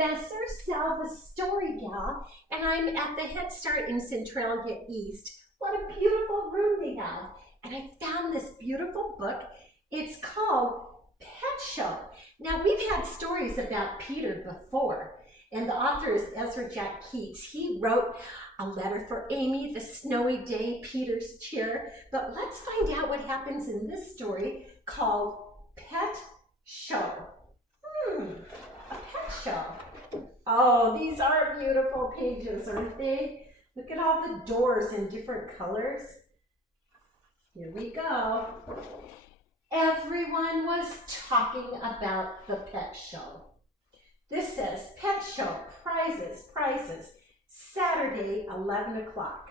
Professor Sal, the story gal, and I'm at the Head Start in Centralia East. What a beautiful room they have. And I found this beautiful book. It's called Pet Show. Now, we've had stories about Peter before, and the author is Ezra Jack Keats. He wrote A Letter for Amy, The Snowy Day, Peter's Chair. But let's find out what happens in this story called Pet Show. A pet show. Oh, these are beautiful pages, aren't they? Look at all the doors in different colors. Here we go. Everyone was talking about the pet show. This says, Pet Show, prizes, prizes, Saturday, 11 o'clock.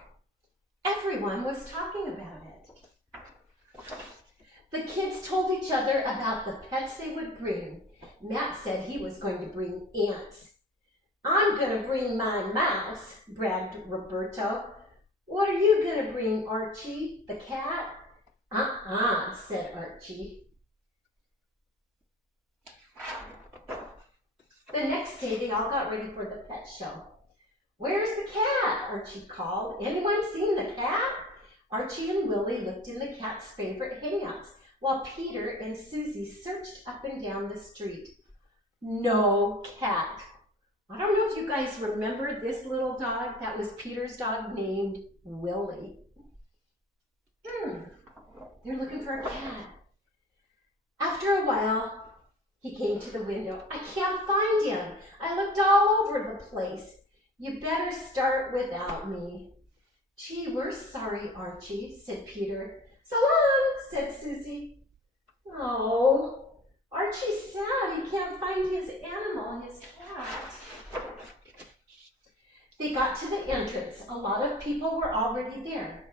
Everyone was talking about it. The kids told each other about the pets they would bring. Matt said he was going to bring ants. I'm going to bring my mouse, bragged Roberto. What are you going to bring, Archie, the cat? Said Archie. The next day, they all got ready for the pet show. Where's the cat? Archie called. Anyone seen the cat? Archie and Willie looked in the cat's favorite hangouts, while Peter and Susie searched up and down the street. No cat. I don't know if you guys remember this little dog. That was Peter's dog named Willie. They're looking for a cat. After a while, he came to the window. I can't find him. I looked all over the place. You better start without me. Gee, we're sorry, Archie, said Peter. So long, said Susie. Oh, Archie's sad. He can't find his animal, his cat. They got to the entrance. A lot of people were already there.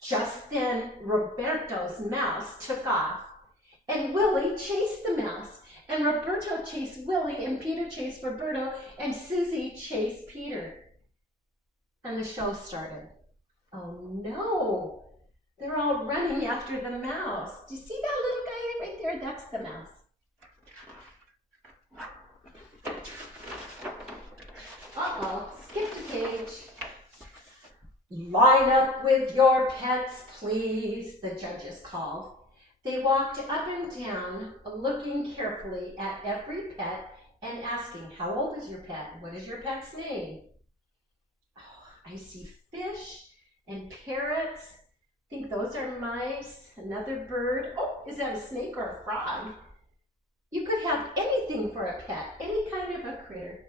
Just then, Roberto's mouse took off, and Willie chased the mouse, and Roberto chased Willie, and Peter chased Roberto, and Susie chased Peter. And the show started. Oh no, they're all running after the mouse. Do you see that little guy right there? That's the mouse. Skipped a page. Line up with your pets, please, the judges called. They walked up and down, looking carefully at every pet and asking, how old is your pet? What is your pet's name? Oh, I see fish and parrots. I think those are mice. Another bird. Oh, is that a snake or a frog? You could have anything for a pet, any kind of a critter.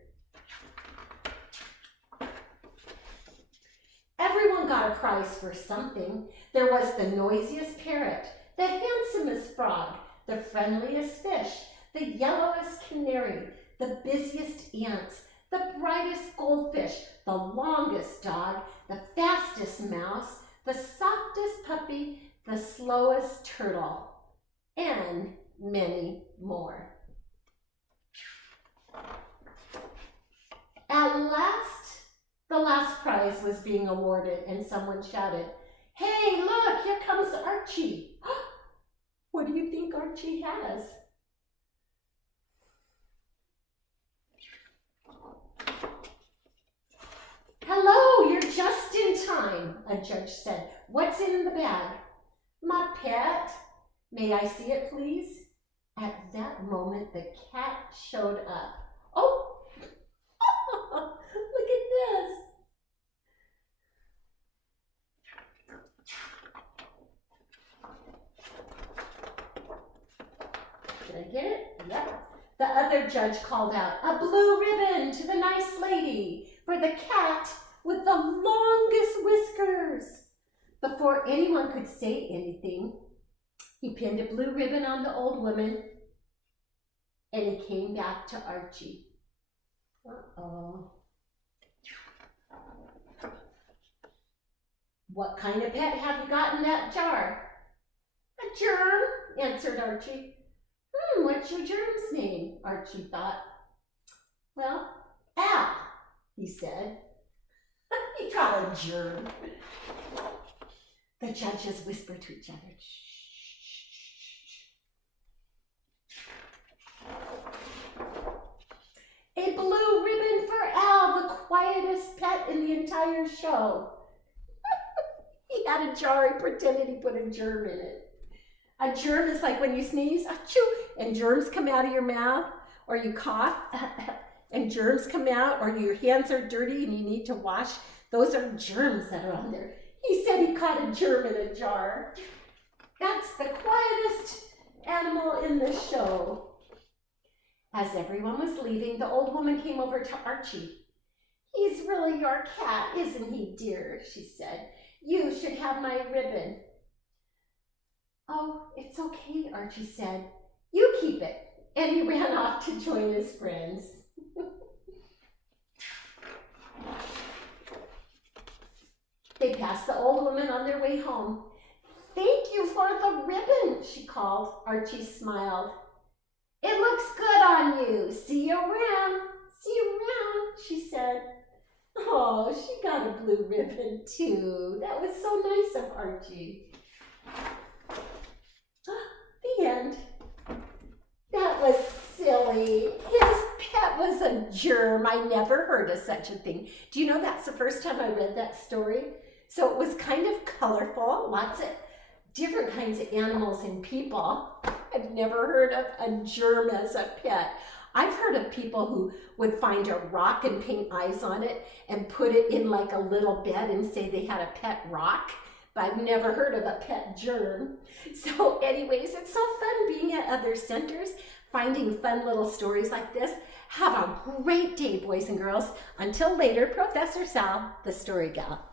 Everyone got a prize for something. There was the noisiest parrot, the handsomest frog, the friendliest fish, the yellowest canary, the busiest ants, the brightest goldfish, the longest dog, the fastest mouse, the softest puppy, the slowest turtle, and many more. At last, the last prize was being awarded, and someone shouted, "Hey, look, here comes Archie." What do you think Archie has? Hello, you're just in time, a judge said. What's in the bag? My pet. May I see it, please? At that moment, the cat showed up. Oh, look at this. Did I get it? Yep. The other judge called out, a blue ribbon to the nice lady for the cat with the longest whiskers. Before anyone could say anything, he pinned a blue ribbon on the old woman, and he came back to Archie. Uh-oh. What kind of pet have you got in that jar? A germ, answered Archie. What's your germ's name? Archie thought. Well, Al, he said. He got a germ. The judges whispered to each other. A blue ribbon entire show. He had a jar, he pretended he put a germ in it. A germ is like when you sneeze, achoo, and germs come out of your mouth, or you cough, and germs come out, or your hands are dirty and you need to wash. Those are germs that are on there. He said he caught a germ in a jar. That's the quietest animal in the show. As everyone was leaving, the old woman came over to Archie. "He's really your cat, isn't he, dear?" she said. "You should have my ribbon." "Oh, it's okay," Archie said. "You keep it." And he ran off to join his friends. They passed the old woman on their way home. "Thank you for the ribbon," she called. Archie smiled. "It looks good on you. See you around. See you around," she said. Oh, she got a blue ribbon too. That was so nice of Archie. The end. That was silly. His pet was a germ. I never heard of such a thing. Do you know that's the first time I read that story? So it was kind of colorful, lots of different kinds of animals and people. I've never heard of a germ as a pet. I've heard of people who would find a rock and paint eyes on it and put it in like a little bed and say they had a pet rock, but I've never heard of a pet germ. So anyways, it's so fun being at other centers, finding fun little stories like this. Have a great day, boys and girls. Until later, Professor Sal, the Story Gal.